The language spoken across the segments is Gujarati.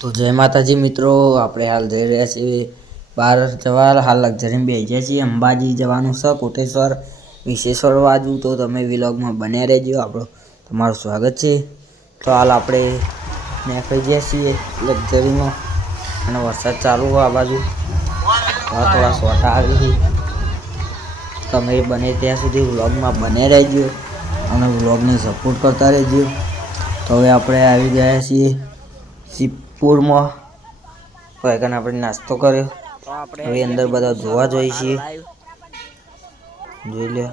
તો જય માતાજી મિત્રો, આપણે હાલ જઈ રહ્યા છીએ બહાર જવા, હાલ લક્ઝરીમાં બેસી ગયા છીએ, અંબાજી જવાનું છે, કોટેશ્વર વિશેશ્વર બાજુ. તો તમે વિલોગમાં બન્યા રહેજો, આપણો તમારું સ્વાગત છે. તો હાલ આપણે નીકળી ગયા છીએ લક્ઝરીમાં અને વરસાદ ચાલુ હોય આ બાજુ. થોડા થોડા સોટા આવી તમે બને ત્યાં સુધી વ્લોગમાં બને રહેજો અને વ્લોગને સપોર્ટ કરતા રહેજો. તો હવે આપણે આવી ગયા છીએ સિદ્ધપુરમાં વાયકાને આપણે નાસ્તો કર્યો. હવે અંદર બધા જોવા જોઈએ છીએ. જોઈ લે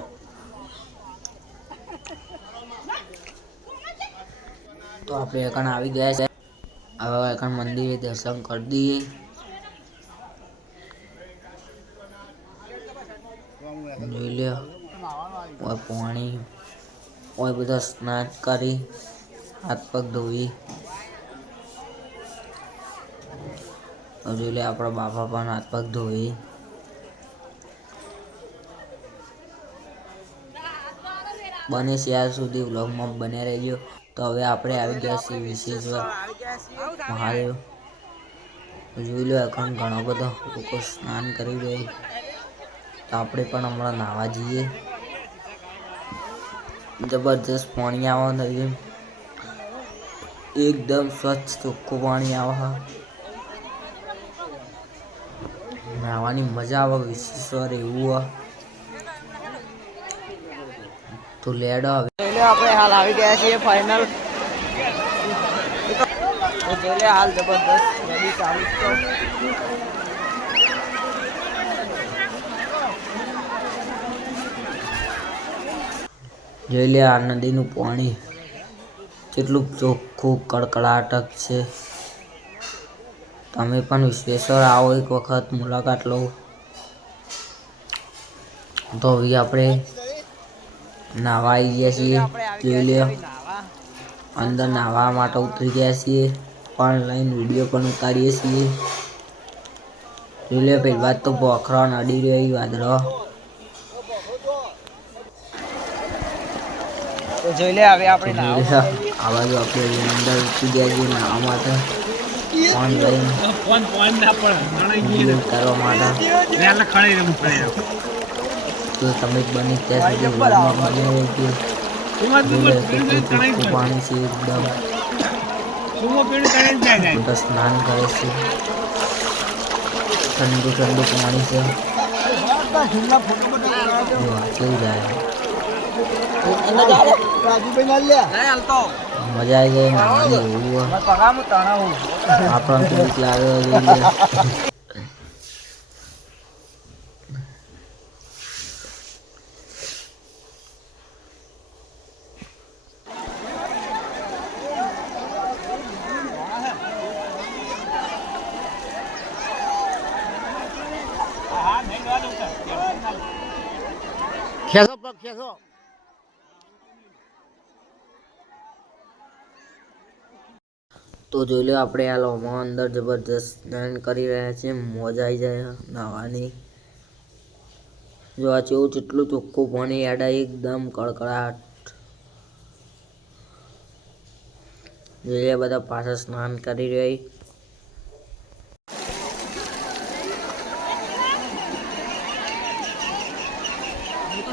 તો આપણે એકણ આવી ગયા છે. હવે એકણ મંદિરે દર્શન કરી દઈએ. જોઈ લે ઓય પાણી. ઓય બધા સ્નાન કરી. હાથ પગ ધોઈ. હજુ લે, આપણા બાપા પણ હાથ પગ ધોઈ. બને ત્યાં સુધી વ્લોગમાં બને રહેજો. તો હવે આપણે આવી ગયા છીએ વિશેષ મહાદેવ. જોઈ લો એકાઉન્ટ ઘણો બધો લોકો સ્નાન કરી રહ્યો. તો આપણે પણ હમણાં નાહવા જઈએ. જબરજસ્ત પાણી આવવાનું એકદમ સ્વચ્છ ચોખ્ખું પાણી આવે. છે નાહવાની મજા આવે વિશ્વેશ્વર એવું તો લેડો હવે. આપણે હાલ આવી ગયા છીએ ફાઇનલ હાલ જબરદસ્ત ચાલુ જોઈ લે આ નદીનું પાણી. કેટલું ચોખ્ખું કડકડાટક છે. તમે પણ વિશ્વેશ્વર આવો એક વખત મુલાકાત લો. તો હવે આપણે નાહવા આવી ગયા છીએ જોઈ લે અંદર નાહવા માટે ઉતરી ગયા છીએ પણ લઈને વીડિયો પણ ઉતારીએ છીએ. જોઈ લે પહેલા તો પોખરો નડી રહ્યો વાદળો જોઈ લે હવે આપણે આ બાજુ આપણે અંદર ઉતરી ગયા છીએ નાહવા માટે. ફોન ફોન ના તો તમે બની ત્યાં સુધી વ્લોગમાં પાણી છે એકદમ બધા સ્નાન કરે છે ઠંડુ ઠંડુ પાણી છે કેવું જાય રાજુભાઈ ના લે હાલતો. મજા આવી ગઈ એવું આપણને લાગે ખેસો પગ ખેસો તો જોઈ લો આપણે આ લોમાં અંદર જબરજસ્ત સ્નાન કરી રહ્યા છીએ. મોજ આવી જાય નાવાની જો આ જેવું જેટલું ચોખ્ખું પાણી આડા એકદમ કડકડાટ. જોઈ બધા પાછા સ્નાન કરી રહી તો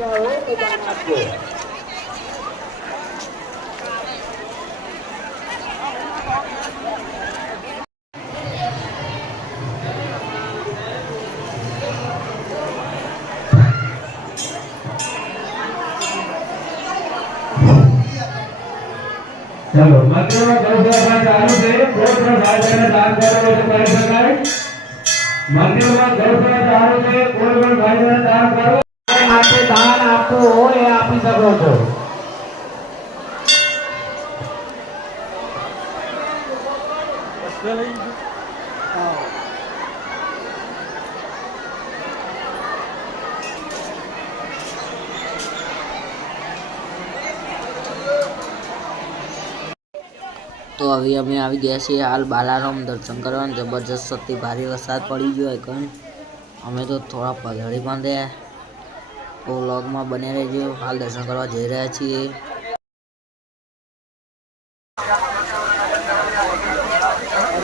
ચાલો હોય તો દાન આપજો ચાલો મંત્રોનો ગૌસેવા ચાલુ છે. કોત્ર ભાજને દાન કરવાનો છે કરી શકાય મંત્રોનો ગૌસેવા ચાલુ છે. કોઈ પણ ભાજને તો હવે અમે આવી ગયા છીએ હાલ બાલારામ દર્શન કરવા જબરજસ્ત હતી ભારે વરસાદ પડી ગયો એકન અમે તો થોડા પધળી પણ રહ્યા. તો વ્લોગમાં બને રહેજો. હાલ દર્શન કરવા જઈ રહ્યા છીએ.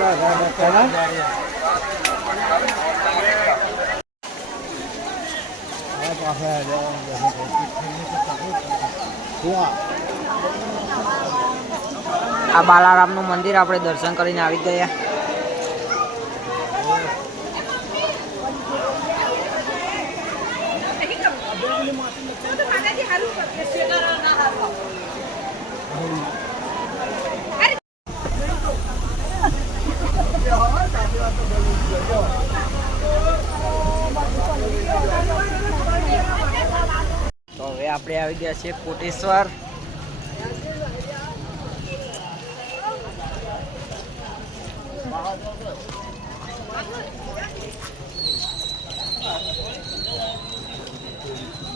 આ બાલારામનું મંદિર આપણે દર્શન કરીને આવી ગયા. તો હવે આપણે આવી ગયા છીએ કોટેશ્વર. Thank ભાઈ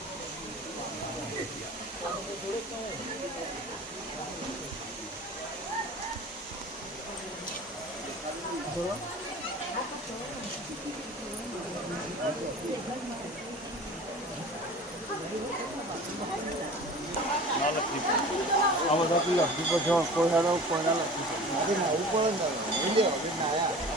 આ બધા તું લખી પર છો કોઈ હાલો કોઈ ના લખી પર મારે નાવું પડે ને એટલે હવે નાયા